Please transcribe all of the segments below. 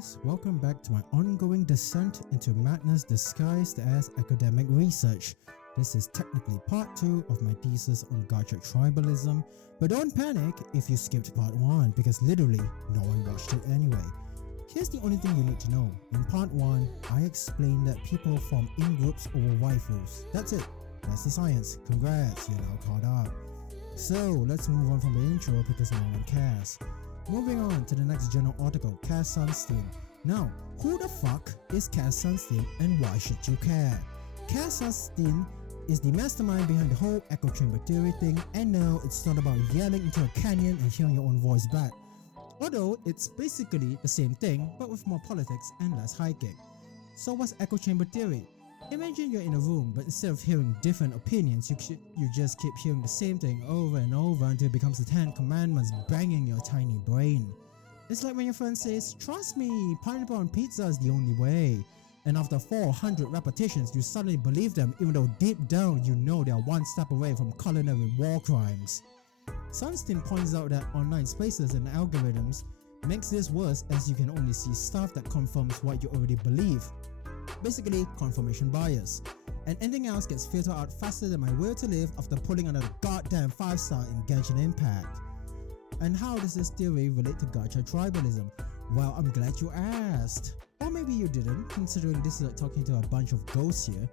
guys, welcome back to my ongoing descent into madness disguised as academic research. This is technically part 2 of my thesis on Gacha Tribalism, but don't panic if you skipped part 1 because literally no one watched it anyway. Here's the only thing you need to know. In part 1, I explained that people form in-groups over waifus. That's it. That's the science. Congrats, you're now caught up. So let's move on from the intro because no one cares. Moving on to the next journal article, Cass Sunstein. Now, who the fuck is Cass Sunstein and why should you care? Cass Sunstein is the mastermind behind the whole echo chamber theory thing, and no, it's not about yelling into a canyon and hearing your own voice back. Although it's basically the same thing but with more politics and less hiking. So what's echo chamber theory? Imagine you're in a room, but instead of hearing different opinions, you just keep hearing the same thing over and over until it becomes the 10 commandments banging your tiny brain. It's like when your friend says, "Trust me, pineapple on pizza is the only way." And after 400 repetitions, you suddenly believe them even though deep down you know they are one step away from culinary war crimes. Sunstein points out that online spaces and algorithms makes this worse as you can only see stuff that confirms what you already believe. Basically, confirmation bias. And anything else gets filtered out faster than my will to live after pulling another goddamn 5-star in Genshin Impact. And how does this theory relate to Gacha Tribalism? Well, I'm glad you asked. Or maybe you didn't, considering this is like talking to a bunch of ghosts here.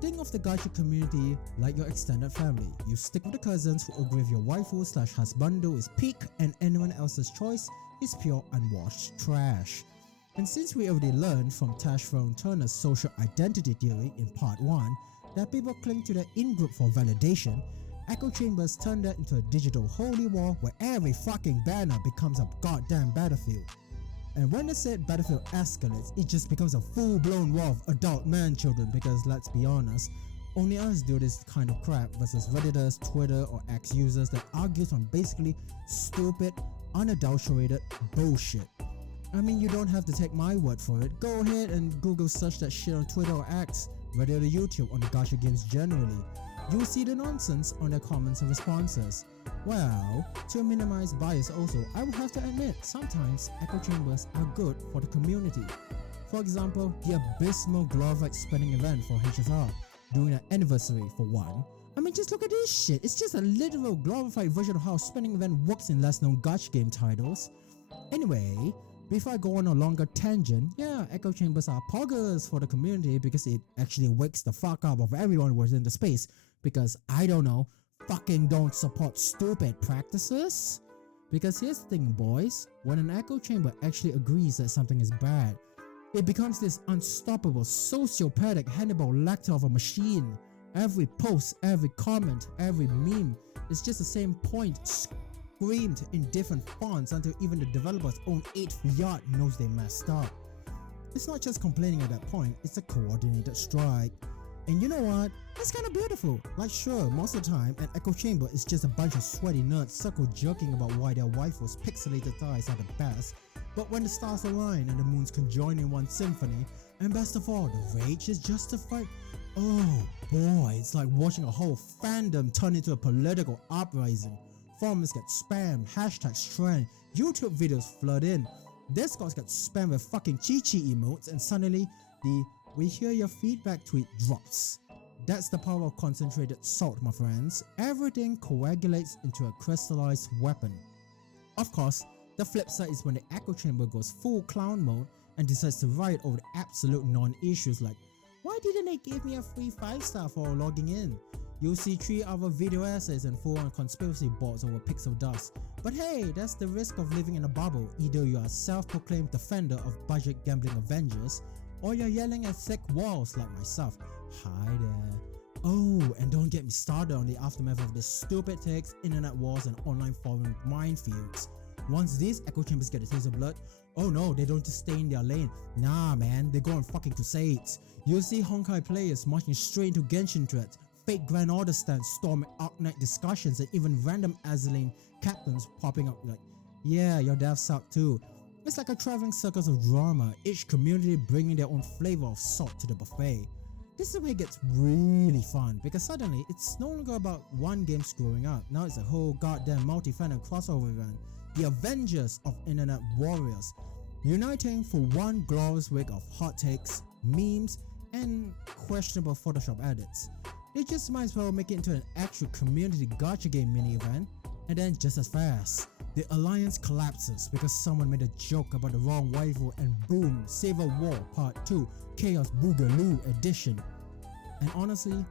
Think of the Gacha community like your extended family. You stick with the cousins who agree with your waifu/husbando is peak and anyone else's choice is pure unwashed trash. And since we already learned from Tash Throne Turner's social identity theory in part 1 that people cling to their in-group for validation, echo chambers turn that into a digital holy war where every fucking banner becomes a goddamn battlefield. And when the said battlefield escalates, it just becomes a full-blown war of adult man-children because let's be honest, only us do this kind of crap versus Redditors, Twitter or X users that argues on basically stupid, unadulterated bullshit. I mean, you don't have to take my word for it. Go ahead and Google search that shit on Twitter or X, Reddit or YouTube on the Gacha Games generally. You'll see the nonsense on their comments and responses. Well, to minimize bias also, I will have to admit, sometimes echo chambers are good for the community. For example, the abysmal glorified spending event for HSR, during an anniversary for one. I mean, just look at this shit. It's just a literal glorified version of how spending event works in less known Gacha game titles. Anyway, before I go on a longer tangent, yeah, echo chambers are poggers for the community because it actually wakes the fuck up of everyone within the space because, I don't know, fucking don't support stupid practices. Because here's the thing, boys, when an echo chamber actually agrees that something is bad, it becomes this unstoppable sociopathic Hannibal Lecter of a machine. Every post, every comment, every meme is just the same point screamed in different fonts until even the developer's own 8th yacht knows they messed up. It's not just complaining at that point, it's a coordinated strike. And you know what? It's kind of beautiful. Like sure, most of the time an echo chamber is just a bunch of sweaty nerds circle jerking about why their waifu's pixelated thighs are the best, but when the stars align and the moons conjoin in one symphony, and best of all, the rage is justified, oh boy, it's like watching a whole fandom turn into a political uprising. Forums get spammed, hashtags trend, YouTube videos flood in, Discords get spammed with fucking chi-chi emotes, and suddenly the "we hear your feedback" tweet drops. That's the power of concentrated salt, my friends. Everything coagulates into a crystallized weapon. Of course, the flip side is when the echo chamber goes full clown mode and decides to riot over the absolute non-issues like, why didn't they give me a free 5-star for logging in? You'll see 3 other video essays and full-on conspiracy boards over pixel dust. But hey, that's the risk of living in a bubble. Either you are a self-proclaimed defender of budget gambling Avengers, or you're yelling at thick walls like myself. Hi there. Oh, and don't get me started on the aftermath of the stupid takes, internet wars and online forum minefields. Once these echo chambers get a taste of blood, oh no, they don't just stay in their lane. Nah man, they go on fucking crusades. You'll see honkai players marching straight into Genshin threads, fake Grand Order stands storming arknight discussions, and even random Azulane captains popping up like, yeah, your devs suck too. It's like a traveling circus of drama, each community bringing their own flavor of salt to the buffet. This is where it gets really fun because suddenly it's no longer about one game screwing up, now it's a whole goddamn multi-fandom crossover event, the Avengers of internet warriors. uniting for one glorious week of hot takes, memes, and questionable Photoshop edits. They just might as well make it into an actual community gacha game mini event, and then just as fast, the alliance collapses because someone made a joke about the wrong waifu and boom, Civil War Part 2 Chaos Boogaloo Edition. And honestly,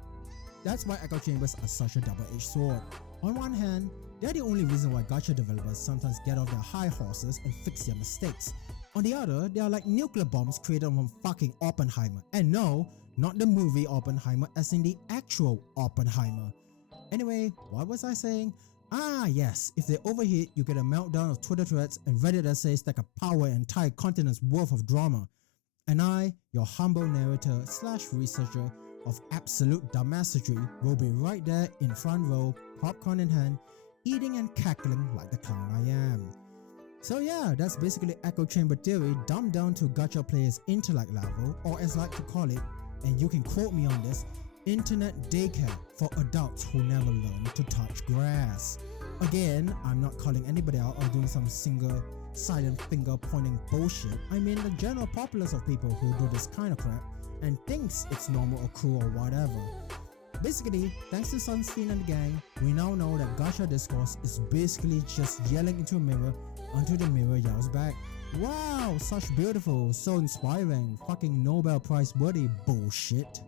that's why echo chambers are such a double-edged sword. On one hand, they're the only reason why gacha developers sometimes get off their high horses and fix their mistakes. On the other, they are like nuclear bombs created from fucking Oppenheimer. And no, not the movie Oppenheimer as in the actual Oppenheimer. Anyway, what was I saying? Ah yes, if they overheat, you get a meltdown of Twitter threads and Reddit essays that can power an entire continent's worth of drama. And I, your humble narrator / researcher of absolute dumbassery, will be right there in front row, popcorn in hand, eating and cackling like the clown I am. So yeah, that's basically echo chamber theory dumbed down to Gacha Players' intellect level, or as I like to call it, and you can quote me on this, internet daycare for adults who never learned to touch grass. Again, I'm not calling anybody out or doing some single silent finger pointing bullshit. I mean the general populace of people who do this kind of crap and thinks it's normal or cool or whatever. Basically, thanks to Sunstein and the gang, we now know that gacha discourse is basically just yelling into a mirror until the mirror yells back, "Wow, such beautiful, so inspiring, fucking Nobel Prize worthy bullshit."